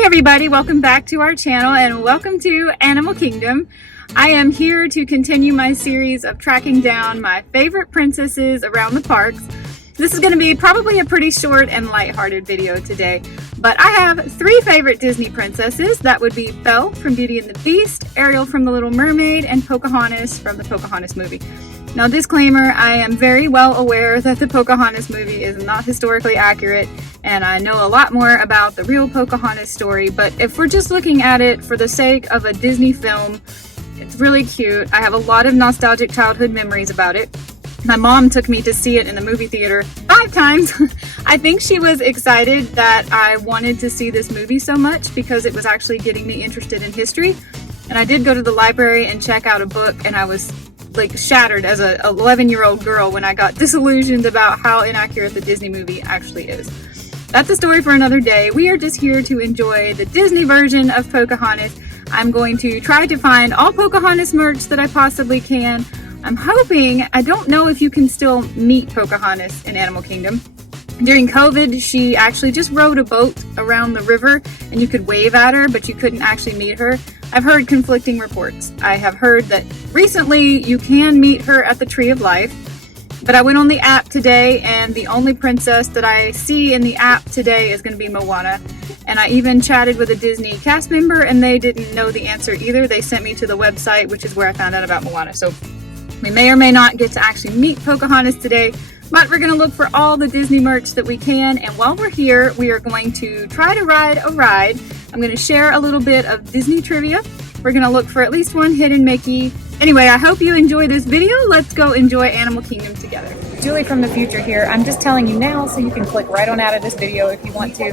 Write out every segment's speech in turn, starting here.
Hey everybody, welcome back to our channel and welcome to Animal Kingdom. I am here to continue my series of tracking down my favorite princesses around the parks. This is going to be probably a pretty short and lighthearted video today, but I have three favorite Disney princesses. That would be Belle from Beauty and the Beast, Ariel from The Little Mermaid, and Pocahontas from the Pocahontas movie. Now, disclaimer, I am very well aware that the Pocahontas movie is not historically accurate, and I know a lot more about the real Pocahontas story, but if we're just looking at it for the sake of a Disney film, it's really cute. I have a lot of nostalgic childhood memories about it. My mom took me to see it in the movie theater 5 times. I think she was excited that I wanted to see this movie so much because it was actually getting me interested in history. And I did go to the library and check out a book, and I was like shattered as a 11-year-old girl when I got disillusioned about how inaccurate the Disney movie actually is. That's a story for another day. We are just here to enjoy the Disney version of Pocahontas. I'm going to try to find all Pocahontas merch that I possibly can. I'm hoping, I don't know if you can still meet Pocahontas in Animal Kingdom. During COVID, she actually just rode a boat around the river and you could wave at her, but you couldn't actually meet her. I've heard conflicting reports. I have heard that recently you can meet her at the Tree of Life, but I went on the app today and the only princess that I see in the app today is going to be Moana. And I even chatted with a Disney cast member and they didn't know the answer either. They sent me to the website, which is where I found out about Moana. So we may or may not get to actually meet Pocahontas today, but we're going to look for all the Disney merch that we can. And while we're here, we are going to try to ride a ride. I'm going to share a little bit of Disney trivia. We're going to look for at least one hidden Mickey. Anyway, I hope you enjoy this video. Let's go enjoy Animal Kingdom together. Julie from the future here. I'm just telling you now so you can click right on out of this video if you want to.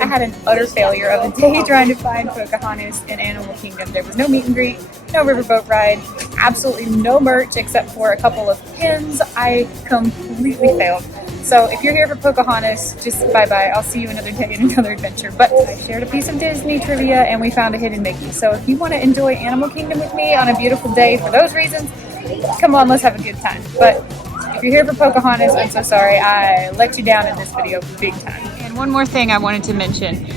I had an utter failure of a day trying to find Pocahontas in Animal Kingdom. There was no meet and greet, no riverboat ride, absolutely no merch except for a couple of pins. I completely failed. So if you're here for Pocahontas, just bye-bye. I'll see you another day in another adventure. But I shared a piece of Disney trivia and we found a hidden Mickey. So if you want to enjoy Animal Kingdom with me on a beautiful day for those reasons, come on, let's have a good time. But if you're here for Pocahontas, I'm so sorry. I let you down in this video big time. And one more thing I wanted to mention.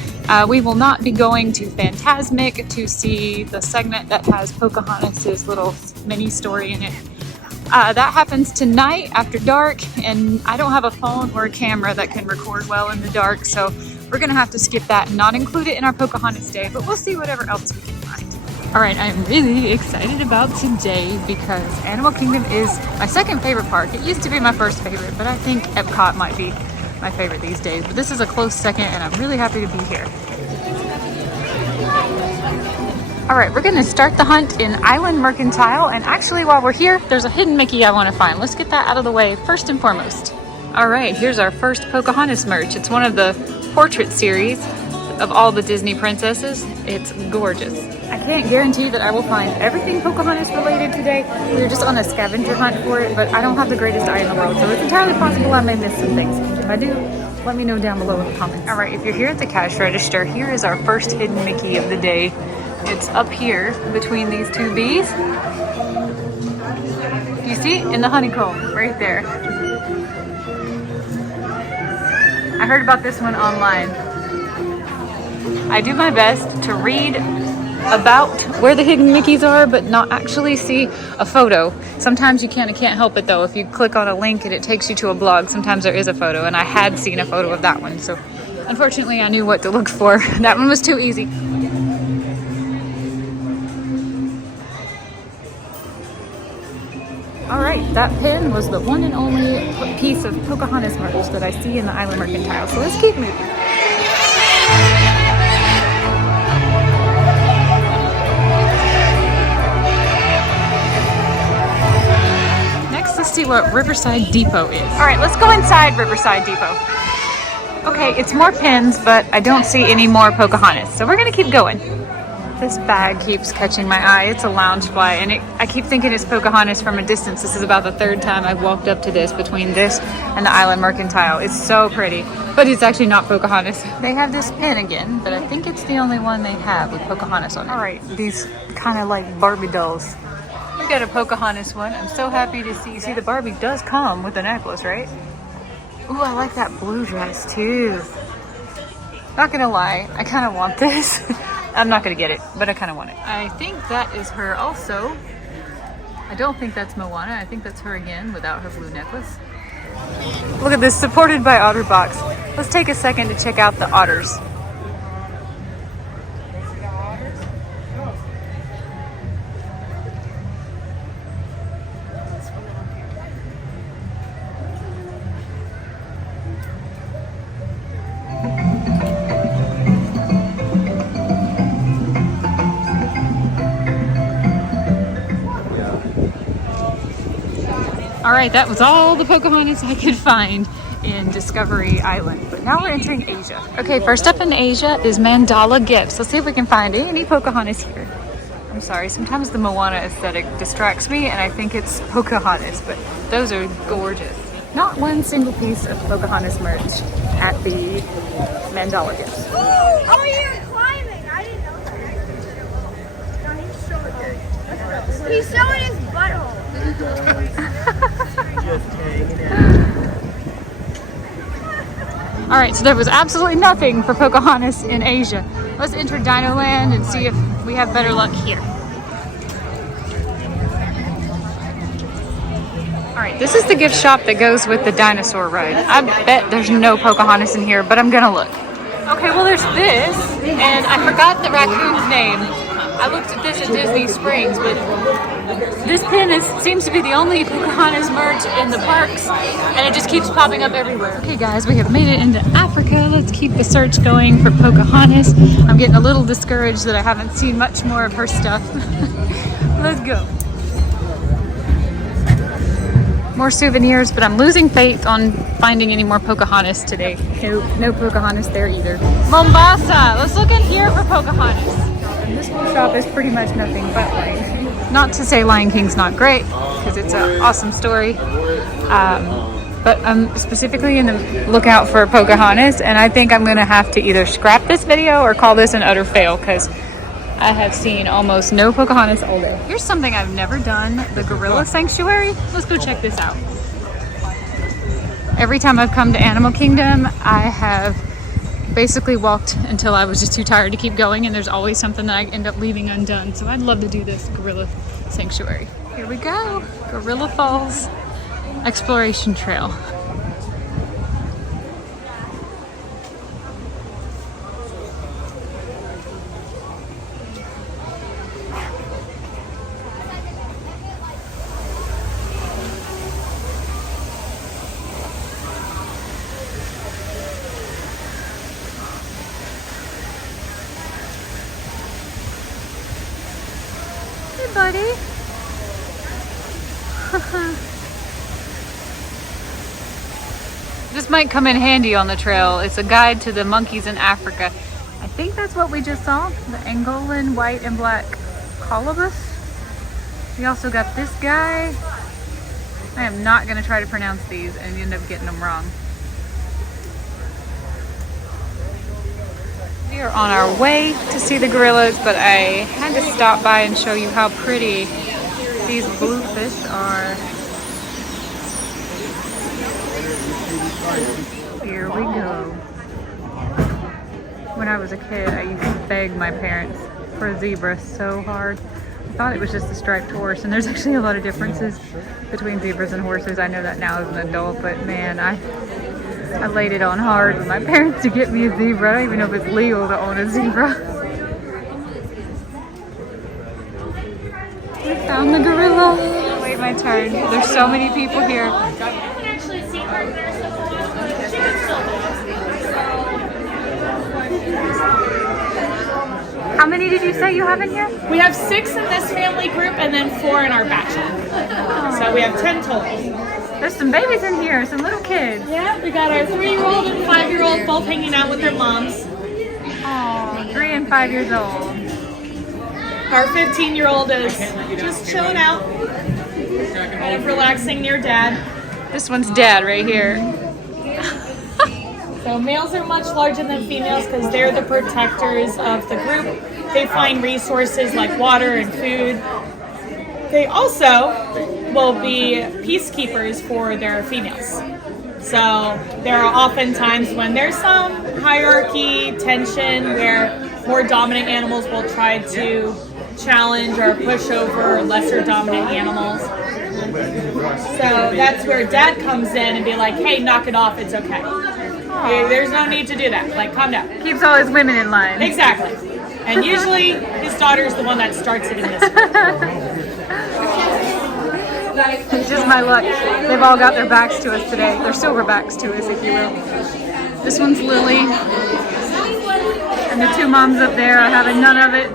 We will not be going to Fantasmic to see the segment that has Pocahontas' little mini story in it. That happens tonight after dark, and I don't have a phone or a camera that can record well in the dark, so we're gonna have to skip that and not include it in our Pocahontas day, but we'll see whatever else we can find. All right, I'm really excited about today because Animal Kingdom is my second favorite park. It used to be my first favorite, but I think Epcot might be my favorite these days, but this is a close second and I'm really happy to be here. All right, we're gonna start the hunt in Island Mercantile, and actually while we're here, there's a hidden Mickey I wanna find. Let's get that out of the way first and foremost. All right, here's our first Pocahontas merch. It's one of the portrait series of all the Disney princesses. It's gorgeous. I can't guarantee that I will find everything Pocahontas related today. We were just on a scavenger hunt for it, but I don't have the greatest eye in the world, so it's entirely possible I may miss some things. If I do, let me know down below in the comments. All right, if you're here at the cash register, here is our first hidden Mickey of the day. It's up here between these two bees. You see? In the honeycomb, right there. I heard about this one online. I do my best to read about where the hidden Mickeys are, but not actually see a photo. Sometimes you can't help it though. If you click on a link and it takes you to a blog, sometimes there is a photo, and I had seen a photo of that one. So unfortunately I knew what to look for. That one was too easy. All right, that pin was the one and only piece of Pocahontas merch that I see in the Island Mercantile. So let's keep moving. Next, let's see what Riverside Depot is. All right, let's go inside Riverside Depot. Okay, it's more pins, but I don't see any more Pocahontas. So we're gonna keep going. This bag keeps catching my eye. It's a Loungefly, and I keep thinking it's Pocahontas from a distance. This is about the third time I've walked up to this between this and the Island Mercantile. It's so pretty, but it's actually not Pocahontas. They have this pin again, but I think it's the only one they have with Pocahontas on it. All right, these kind of like Barbie dolls. We got a Pocahontas one. I'm so happy to see. You see, the Barbie does come with a necklace, right? Ooh, I like that blue dress too. Not gonna lie, I kind of want this. I'm not gonna get it, but I kind of want it. I think that is her also. I don't think that's Moana. I think that's her again without her blue necklace. Look at this, supported by OtterBox. Let's take a second to check out the otters. All right, that was all the Pocahontas I could find in Discovery Island, but now we're entering Asia. Okay, first up in Asia is Mandala Gifts. Let's see if we can find any Pocahontas here. I'm sorry, sometimes the Moana aesthetic distracts me and I think it's Pocahontas, but those are gorgeous. Not one single piece of Pocahontas merch at the Mandala Gifts. Oh, you're climbing! I didn't know that. He's showing it. He's showing his butthole. All right, so there was absolutely nothing for Pocahontas in Asia. Let's enter Dino Land and see if we have better luck here. All right, this is the gift shop that goes with the dinosaur ride. I bet there's no Pocahontas in here, but I'm gonna look. Okay, well there's this, and I forgot the raccoon's name. I looked at this at Disney Springs, but this pin seems to be the only Pocahontas merch in the parks, and it just keeps popping up everywhere. Okay guys, we have made it into Africa. Let's keep the search going for Pocahontas. I'm getting a little discouraged that I haven't seen much more of her stuff. Let's go. More souvenirs, but I'm losing faith on finding any more Pocahontas today. No Pocahontas there either. Mombasa, let's look in here for Pocahontas. And this whole shop is pretty much nothing but Lion King. Not to say Lion King's not great, because it's an awesome story. But I'm specifically in the lookout for Pocahontas, and I think I'm gonna have to either scrap this video or call this an utter fail, because I have seen almost no Pocahontas all day. Here's something I've never done, the Gorilla Sanctuary. Let's go check this out. Every time I've come to Animal Kingdom, I have basically walked until I was just too tired to keep going, and there's always something that I end up leaving undone. So I'd love to do this Gorilla Sanctuary. Here we go, Gorilla Falls Exploration Trail. Buddy. This might come in handy on the trail. It's a guide to the monkeys in Africa. I think that's what we just saw, the Angolan white and black colobus. We also got this guy. I am not going to try to pronounce these and end up getting them wrong. We are on our way to see the gorillas, but I had to stop by and show you how pretty these bluefish are. Here we go. When I was a kid, I used to beg my parents for a zebra so hard. I thought it was just a striped horse, and there's actually a lot of differences between zebras and horses. I know that now as an adult, but man, I laid it on hard with my parents to get me a zebra. I don't even know if it's legal to own a zebra. We found the gorilla. Wait my turn. There's so many people here. How many did you say you have in here? We have 6 in this family group and then 4 in our bachelor. So we have 10 total. There's some babies in here, some little kids. Yeah, we got our 3-year-old and 5-year-old both hanging out with their moms. Oh, 3 and 5 years old. Our 15-year-old is just chilling out, kind of relaxing near dad. This one's dad right here. So males are much larger than females because they're the protectors of the group. They find resources like water and food. They also will be peacekeepers for their females. So there are often times when there's some hierarchy, tension, where more dominant animals will try to challenge or push over lesser dominant animals. So that's where Dad comes in and be like, hey, knock it off, it's okay. There's no need to do that. Like, calm down. Keeps all his women in line. Exactly. And usually his daughter's the one that starts it in this way. It's just my luck. They've all got their backs to us today. Their silver backs to us, if you will. This one's Lily. And the two moms up there are having none of it.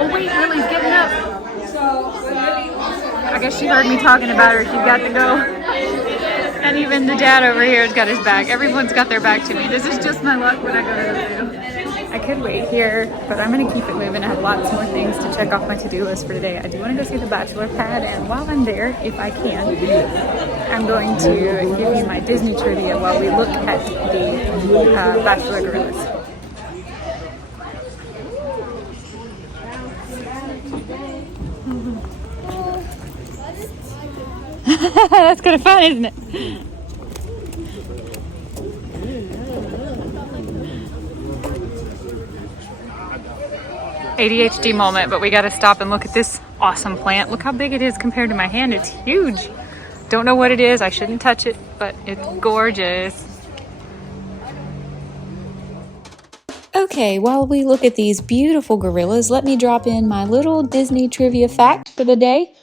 Oh wait, Lily's getting up. I guess she heard me talking about her. She's got to go. And even the dad over here has got his back. Everyone's got their back to me. This is just my luck when I go to the zoo. I could wait here, but I'm going to keep it moving. I have lots more things to check off my to-do list for today. I do want to go see the bachelor pad, and while I'm there, if I can, I'm going to give you my Disney trivia while we look at the bachelor gorillas. That's kind of fun, isn't it? ADHD moment, but we got to stop and look at this awesome plant. Look how big it is compared to my hand. It's huge. Don't know what it is. I shouldn't touch it, but it's gorgeous. Okay, while we look at these beautiful gorillas, let me drop in my little Disney trivia fact for the day.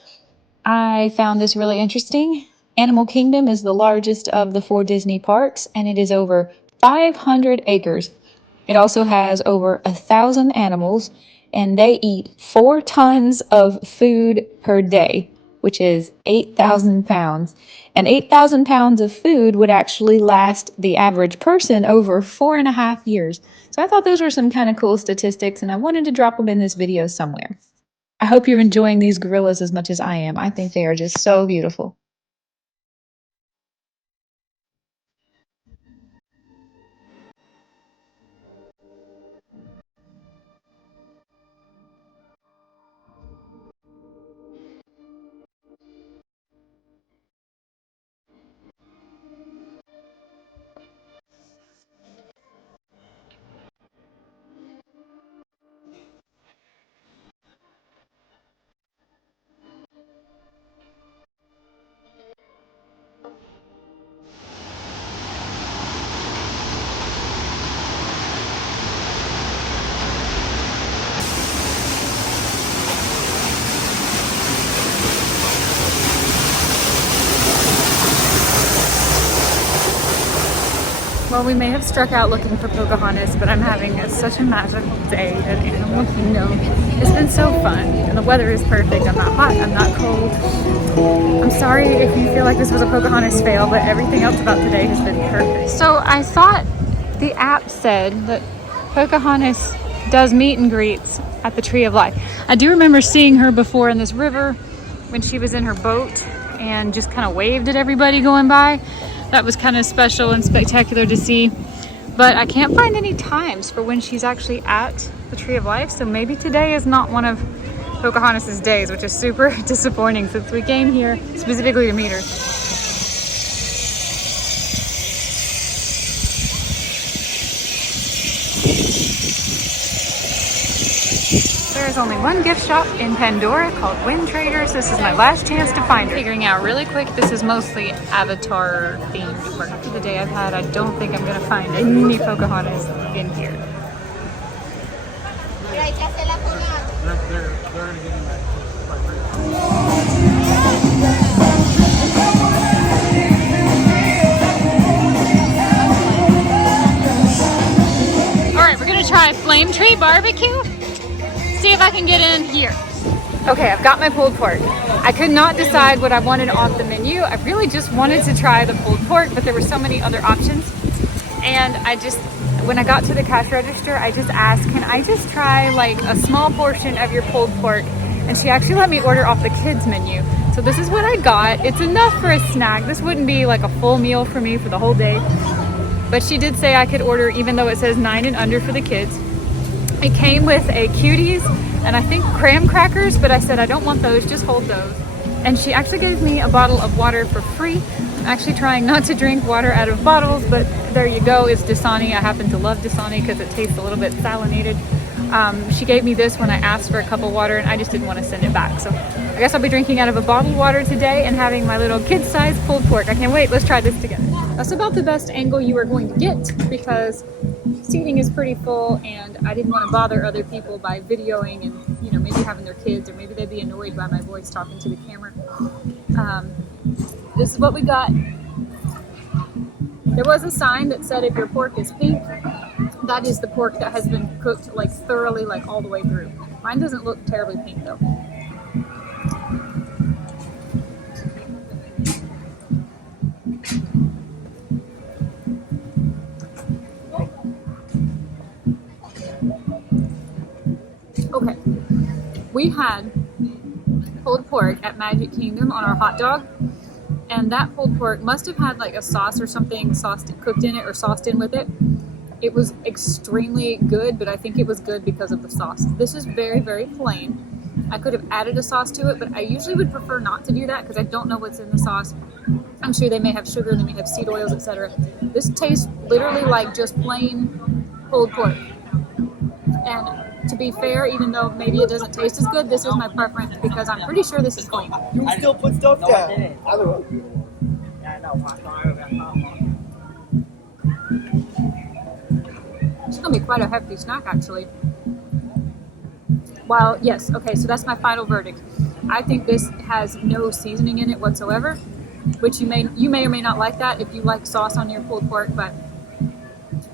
I found this really interesting. Animal Kingdom is the largest of the 4 Disney parks, and it is over 500 acres. It also has over 1,000 animals, and they eat 4 tons of food per day, which is 8,000 pounds. And 8,000 pounds of food would actually last the average person over 4.5 years. So I thought those were some kind of cool statistics, and I wanted to drop them in this video somewhere. I hope you're enjoying these gorillas as much as I am. I think they are just so beautiful. Well, we may have struck out looking for Pocahontas, but I'm having such a magical day at Animal Kingdom. It's been so fun, and the weather is perfect. I'm not hot, I'm not cold. I'm sorry if you feel like this was a Pocahontas fail, but everything else about today has been perfect. So I thought the app said that Pocahontas does meet and greets at the Tree of Life. I do remember seeing her before in this river when she was in her boat and just kind of waved at everybody going by. That was kind of special and spectacular to see, but I can't find any times for when she's actually at the Tree of Life, so maybe today is not one of Pocahontas' days, which is super disappointing since we came here specifically to meet her. There's only one gift shop in Pandora called Wind Traders. This is my last chance to find her. Figuring out really quick, this is mostly Avatar themed for the day I've had. I don't think I'm gonna find any Pocahontas in here. All right, we're gonna try Flame Tree Barbecue. See if I can get in here. Okay, I've got my pulled pork. I could not decide what I wanted off the menu. I really just wanted to try the pulled pork, but there were so many other options. And when I got to the cash register, I just asked, can I just try like a small portion of your pulled pork? And she actually let me order off the kids menu. So this is what I got. It's enough for a snack. This wouldn't be like a full meal for me for the whole day. But she did say I could order, even though it says 9 and under for the kids. It came with a cuties and I think graham crackers, but I said I don't want those, just hold those. And she actually gave me a bottle of water for free. Actually trying not to drink water out of bottles, but there you go, it's Dasani. I happen to love Dasani because it tastes a little bit salinated. She gave me this when I asked for a cup of water and I just didn't want to send it back. So I guess I'll be drinking out of a bottled water today and having my little kid-sized pulled pork. I can't wait, let's try this together. That's about the best angle you are going to get because seating is pretty full and I didn't want to bother other people by videoing and, you know, maybe having their kids or maybe they'd be annoyed by my voice talking to the camera. This is what we got. There was a sign that said if your pork is pink, that is the pork that has been cooked like thoroughly, like all the way through. Mine doesn't look terribly pink though. Okay, we had pulled pork at Magic Kingdom on our hot dog, and that pulled pork must have had like a sauce or something cooked in it or sauced in with it. It was extremely good, but I think it was good because of the sauce. This is very, very plain. I could have added a sauce to it, but I usually would prefer not to do that because I don't know what's in the sauce. I'm sure they may have sugar, they may have seed oils, etc. This tastes literally like just plain pulled pork. And to be fair, even though maybe it doesn't taste as good, this is my preference because I'm pretty sure this is clean. You still put stuff down. It's gonna be quite a hefty snack, actually. While, yes, okay, so that's my final verdict. I think this has no seasoning in it whatsoever, which you may or may not like that if you like sauce on your pulled pork, but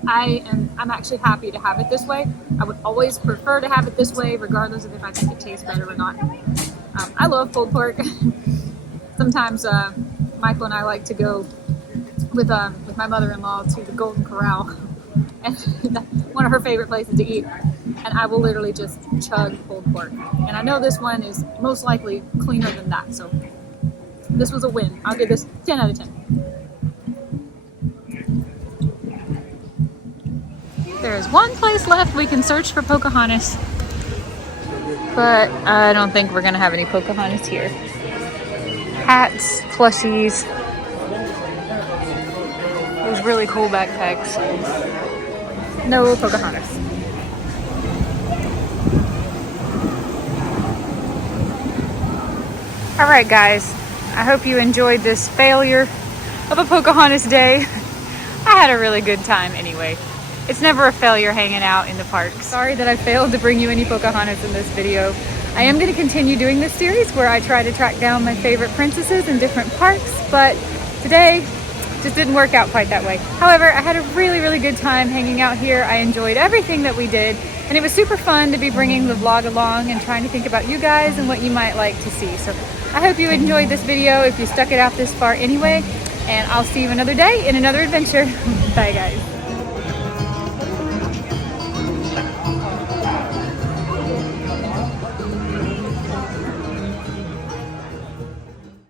I'm actually happy to have it this way. I would always prefer to have it this way, regardless of if I think it tastes better or not. I love pulled pork. Sometimes Michael and I like to go with my mother-in-law to the Golden Corral, and one of her favorite places to eat. And I will literally just chug pulled pork. And I know this one is most likely cleaner than that, so this was a win. I'll give this 10 out of 10. There's one place left we can search for Pocahontas, but I don't think we're gonna have any Pocahontas here. Hats, plushies, those really cool backpacks. No Pocahontas. Alright guys, I hope you enjoyed this failure of a Pocahontas day. I had a really good time anyway. It's never a failure hanging out in the park. Sorry that I failed to bring you any Pocahontas in this video. I am going to continue doing this series where I try to track down my favorite princesses in different parks, but today just didn't work out quite that way. However, I had a really, really good time hanging out here. I enjoyed everything that we did, and it was super fun to be bringing the vlog along and trying to think about you guys and what you might like to see. So I hope you enjoyed this video if you stuck it out this far anyway, and I'll see you another day in another adventure. Bye guys.